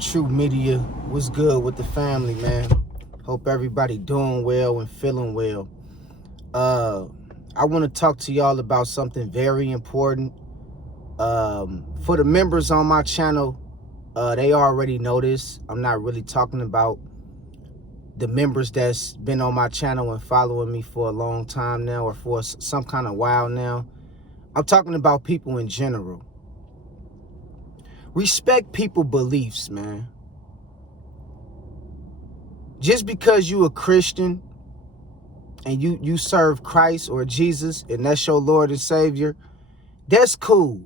True Media. What's good with the family, man? Hope everybody doing well and feeling well. I want to talk to y'all about something very important. For the members on my channel, they already know this. I'm not really talking about the members that's been on my channel and following me for a long time now, or for some kind of while now. I'm talking about people in general. Respect people's beliefs, man. Just because you a Christian and you serve Christ or Jesus and that's your Lord and Savior, that's cool.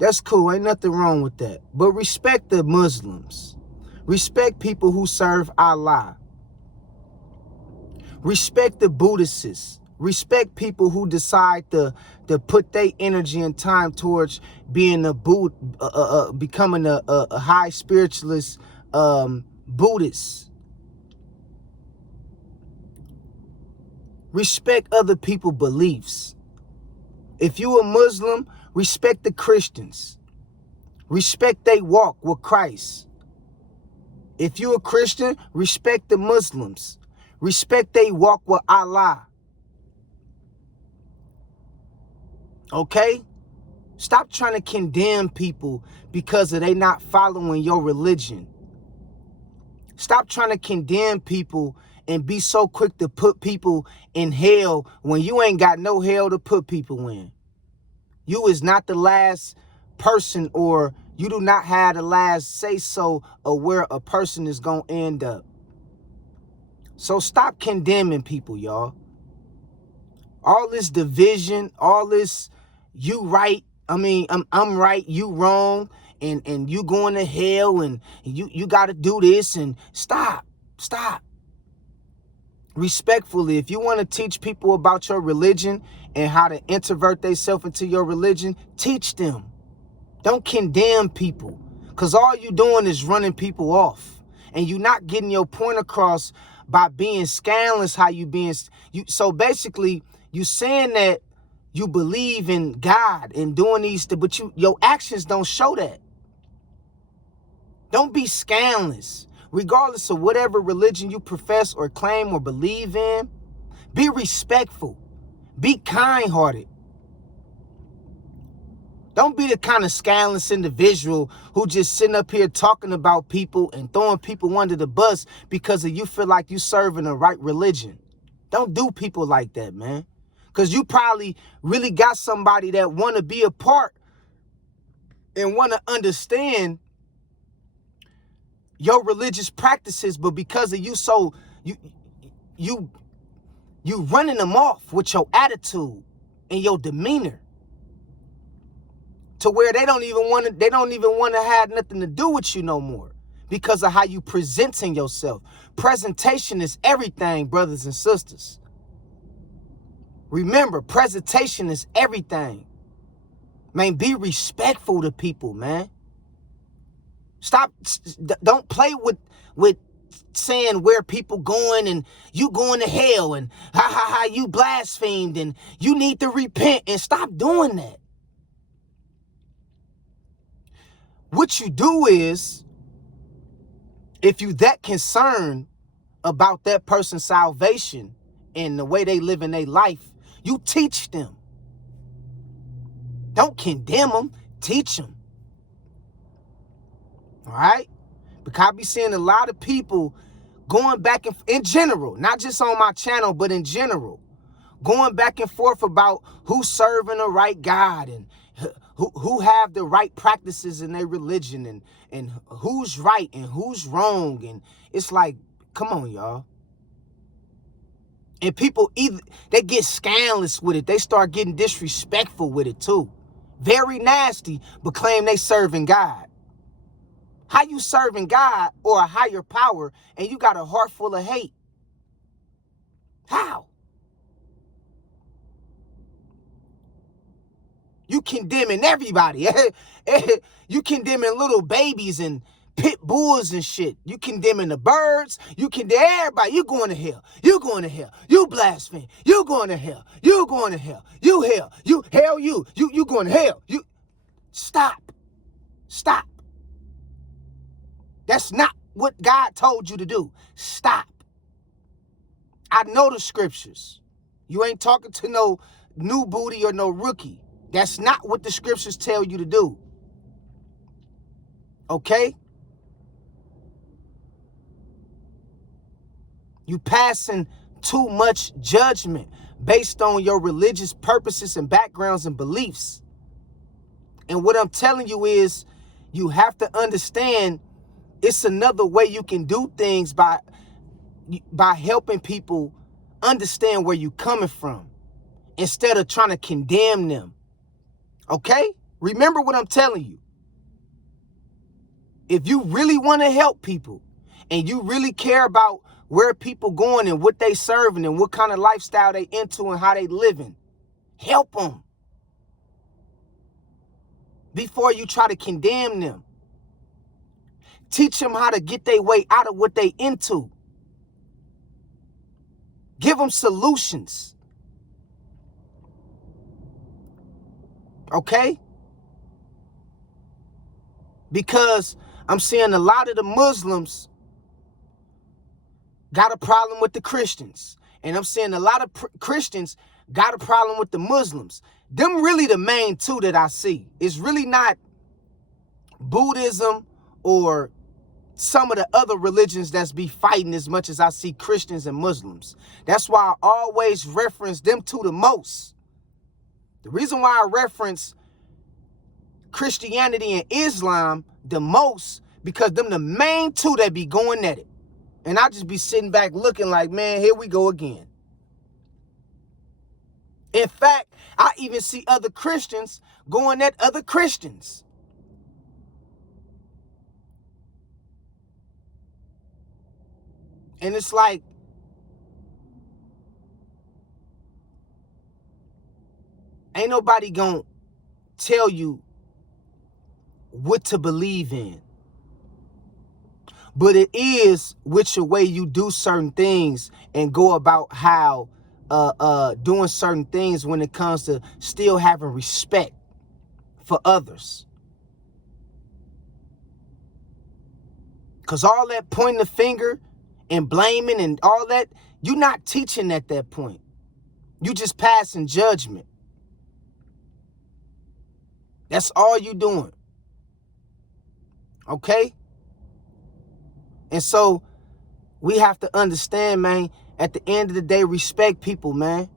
That's cool. Ain't nothing wrong with that. But respect the Muslims. Respect people who serve Allah. Respect the Buddhists. Respect people who decide to put their energy and time towards being becoming a high spiritualist Buddhist. Respect other people's beliefs. If you a Muslim, respect the Christians. Respect they walk with Christ. If you a Christian, respect the Muslims. Respect they walk with Allah. Okay? Stop trying to condemn people because of they not following your religion. Stop trying to condemn people and be so quick to put people in hell when you ain't got no hell to put people in. You is not the last person, or you do not have the last say-so of where a person is going to end up. So stop condemning people, y'all. All this division, all this you right, I'm right, you wrong, and you going to hell, and you got to do this, and stop. Respectfully, if you want to teach people about your religion and how to introvert themselves into your religion, teach them. Don't condemn people, because all you doing is running people off, and you're not getting your point across by being scandalous. How you being so basically you saying that you believe in God and doing these, but your actions don't show that. Don't be scandalous. Regardless of whatever religion you profess or claim or believe in, be respectful. Be kind-hearted. Don't be the kind of scandalous individual who just sitting up here talking about people and throwing people under the bus because of you feel like you serving the right religion. Don't do people like that, man. Because you probably really got somebody that want to be a part and want to understand your religious practices, but because of you, so you running them off with your attitude and your demeanor, to where they don't even want to have nothing to do with you no more because of how you presenting yourself. Presentation is everything, brothers and sisters. Remember, presentation is everything. Man, be respectful to people, man. Don't play with saying where people going and you going to hell and ha you blasphemed and you need to repent, and stop doing that. What you do is, if you that concerned about that person's salvation and the way they live in their life, you teach them. Don't condemn them, teach them. All right? Because I be seeing a lot of people going back in general, not just on my channel, but in general, going back and forth about who's serving the right God and who have the right practices in their religion, and who's right and who's wrong. And it's like, come on, y'all. And people they get scandalous with it. They start getting disrespectful with it too. Very nasty, but claim they serving God. How you serving God or a higher power and you got a heart full of hate? How? You condemning everybody. You condemning little babies and pit bulls and shit. You condemning the birds. You condemn everybody. You going to hell. You going to hell. You blaspheme. You going to hell. You going to hell. You hell. You hell. You going to hell. You stop. That's not what God told you to do. Stop. I know the scriptures. You ain't talking to no new booty or no rookie. That's not what the scriptures tell you to do. Okay? You passing too much judgment based on your religious purposes and backgrounds and beliefs. And what I'm telling you is, you have to understand it's another way you can do things by helping people understand where you're coming from instead of trying to condemn them. Okay? Remember what I'm telling you. If you really want to help people and you really care about where people going and what they serving and what kind of lifestyle they into and how they living, help them before you try to condemn them. Teach them how to get their way out of what they into. Give them solutions. Okay? Because I'm seeing a lot of the Muslims got a problem with the Christians. And I'm seeing a lot of Christians got a problem with the Muslims. Them really the main two that I see. It's really not Buddhism or some of the other religions that's be fighting as much as I see Christians and Muslims. That's why I always reference them two the most. The reason why I reference Christianity and Islam the most, because them the main two that be going at it. And I just be sitting back looking like, man, here we go again. In fact, I even see other Christians going at other Christians. And it's like, ain't nobody gonna tell you what to believe in. But it is which way you do certain things and go about how doing certain things when it comes to still having respect for others. Because all that pointing the finger and blaming and all that, you're not teaching at that point. You just passing judgment. That's all you doing. Okay? And so we have to understand, man, at the end of the day, respect people, man.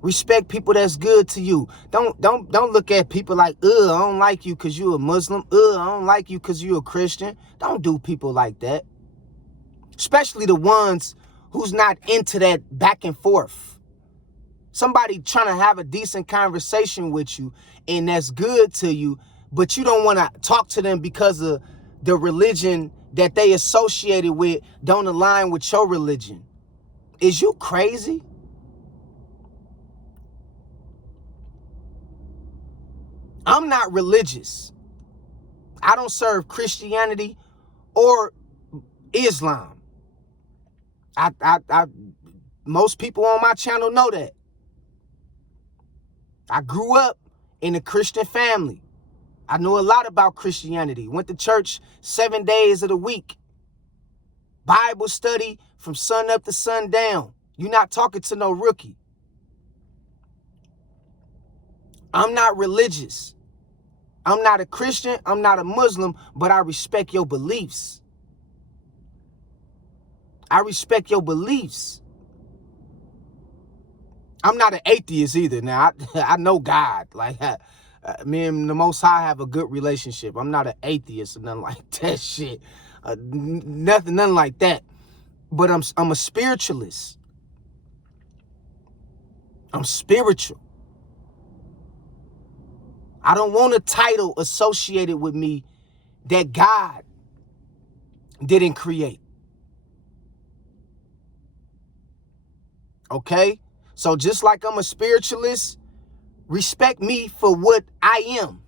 Respect people that's good to you. Don't look at people like, I don't like you because you're a Muslim. I don't like you because you're a Christian. Don't do people like that. Especially the ones who's not into that back and forth. Somebody trying to have a decent conversation with you and that's good to you, but you don't want to talk to them because of the religion that they associated with don't align with your religion. Is you crazy? I'm not religious. I don't serve Christianity or Islam. Most people on my channel know that. I grew up in a Christian family. I know a lot about Christianity. Went to church 7 days of the week. Bible study from sun up to sundown. You're not talking to no rookie. I'm not religious. I'm not a Christian. I'm not a Muslim, but I respect your beliefs. I respect your beliefs. I'm not an atheist either. Now, I know God. Like, me and the Most High have a good relationship. I'm not an atheist or nothing like that shit. Nothing like that. But I'm a spiritualist. I'm spiritual. I don't want a title associated with me that God didn't create. Okay? So just like I'm a spiritualist, respect me for what I am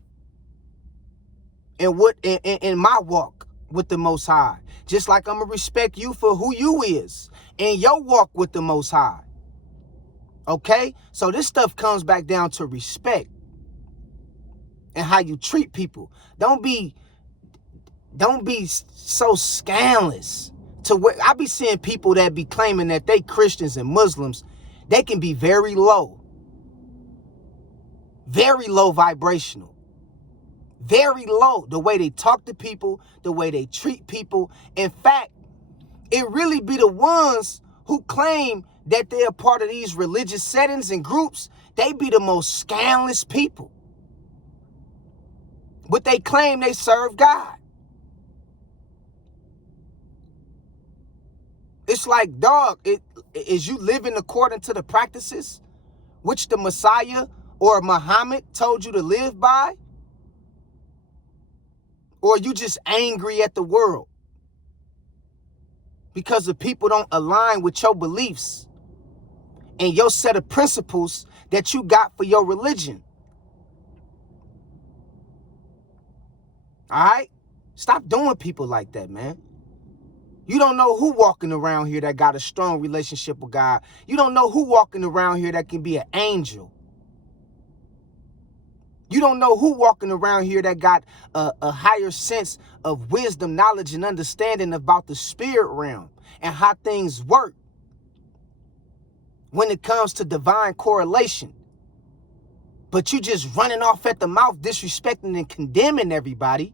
and what in my walk with the Most High. Just like I'm gonna respect you for who you is and your walk with the Most High. Okay? So this stuff comes back down to respect and how you treat people. Don't be Don't be so scandalous to where I be seeing people that be claiming that they Christians and Muslims. They can be very low vibrational, very low. The way they talk to people, the way they treat people. In fact, it really be the ones who claim that they're part of these religious settings and groups. They be the most scandalous people. But they claim they serve God. It's like, dog, is you living according to the practices which the Messiah or Muhammad told you to live by? Or are you just angry at the world because the people don't align with your beliefs and your set of principles that you got for your religion? All right? Stop doing people like that, man. You don't know who walking around here that got a strong relationship with God. You don't know who walking around here that can be an angel. You don't know who walking around here that got a higher sense of wisdom, knowledge, and understanding about the spirit realm and how things work when it comes to divine correlation. But you just running off at the mouth, disrespecting and condemning everybody.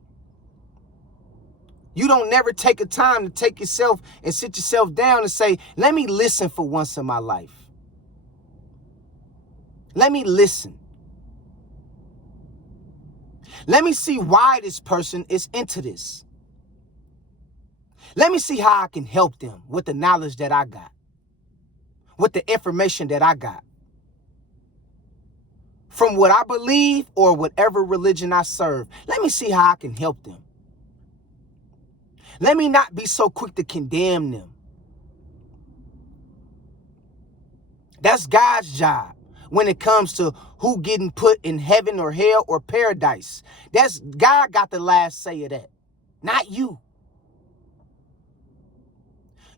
You don't never take a time to take yourself and sit yourself down and say, let me listen for once in my life. Let me listen. Let me see why this person is into this. Let me see how I can help them with the knowledge that I got, with the information that I got, from what I believe or whatever religion I serve. Let me see how I can help them. Let me not be so quick to condemn them. That's God's job when it comes to who getting put in heaven or hell or paradise. That's God got the last say of that, not you.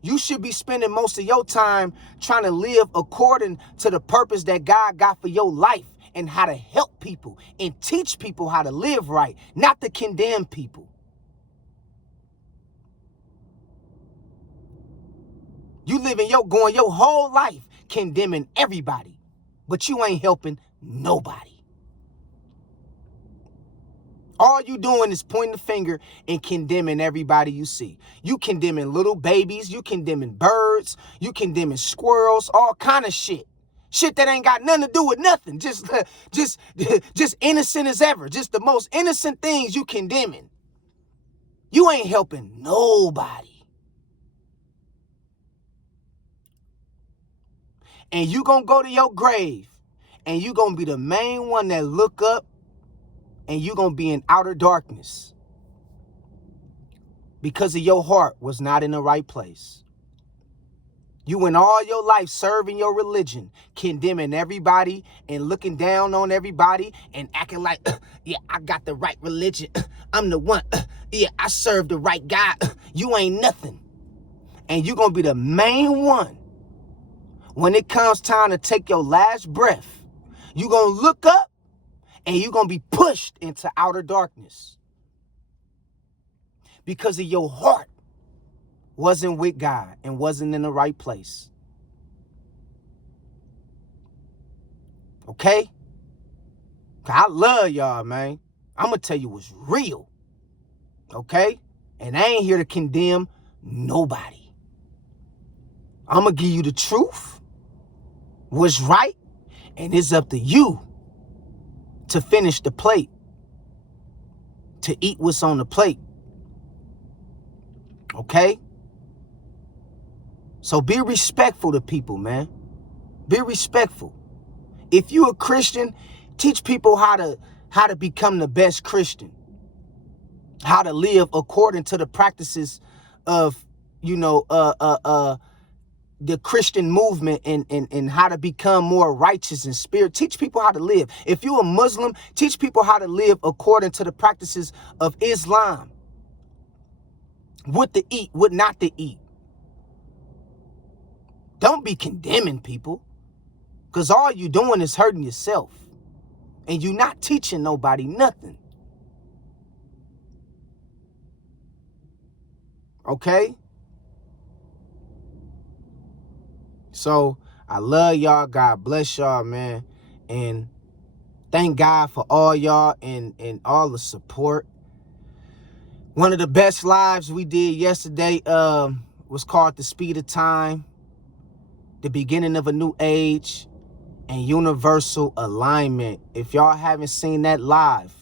You should be spending most of your time trying to live according to the purpose that God got for your life and how to help people and teach people how to live right, not to condemn people. You going your whole life condemning everybody, but you ain't helping nobody. All you doing is pointing the finger and condemning everybody you see. You condemning little babies, you condemning birds, you condemning squirrels, all kind of shit. Shit that ain't got nothing to do with nothing. Just innocent as ever. Just the most innocent things you condemning. You ain't helping nobody. And you gonna go to your grave and you gonna be the main one that look up and you gonna be in outer darkness because of your heart was not in the right place. You went all your life serving your religion, condemning everybody and looking down on everybody and acting like, yeah, I got the right religion. I'm the one. Yeah, I serve the right God. You ain't nothing. And you gonna be the main one. When it comes time to take your last breath, you're going to look up and you're going to be pushed into outer darkness because of your heart wasn't with God and wasn't in the right place. Okay? I love y'all, man. I'm going to tell you what's real. Okay? And I ain't here to condemn nobody. I'm going to give you the truth. What's right, and it's up to you to finish the plate, to eat what's on the plate. Okay? So be respectful to people, man. Be respectful. If you're a Christian, teach people how to become the best Christian, how to live according to the practices of, the Christian movement and how to become more righteous in spirit. Teach people how to live. If you're a Muslim, teach people how to live according to the practices of Islam. What to eat, what not to eat. Don't be condemning people, because all you're doing is hurting yourself. And you're not teaching nobody nothing. Okay? So I love y'all. God bless y'all, man. And thank God for all y'all and all the support. One of the best lives we did yesterday was called The Speed of Time, the Beginning of a New Age, and Universal Alignment. If y'all haven't seen that live,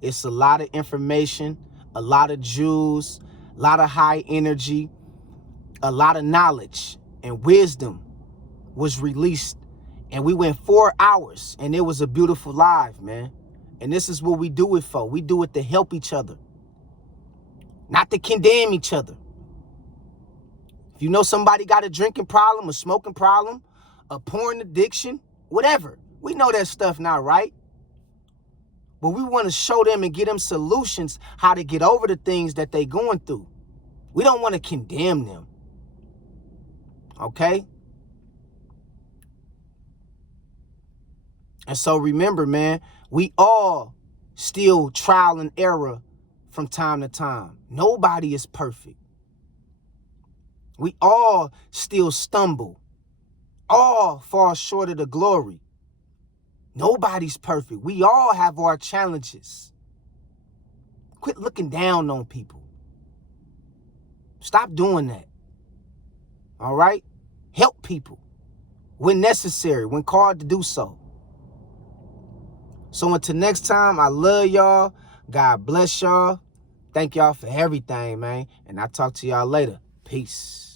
it's a lot of information, a lot of jewels, a lot of high energy, a lot of knowledge and wisdom was released. And we went 4 hours, and it was a beautiful live, man. And this is what we do it for. We do it to help each other, not to condemn each other. If you know somebody got a drinking problem, a smoking problem, a porn addiction, whatever, we know that stuff not right. But we want to show them and give them solutions how to get over the things that they going through. We don't want to condemn them. Okay? And so remember, man, we all still trial and error from time to time. Nobody is perfect. We all still stumble. All fall short of the glory. Nobody's perfect. We all have our challenges. Quit looking down on people. Stop doing that. All right? Help people when necessary, when called to do so. So until next time, I love y'all. God bless y'all. Thank y'all for everything, man. And I'll talk to y'all later. Peace.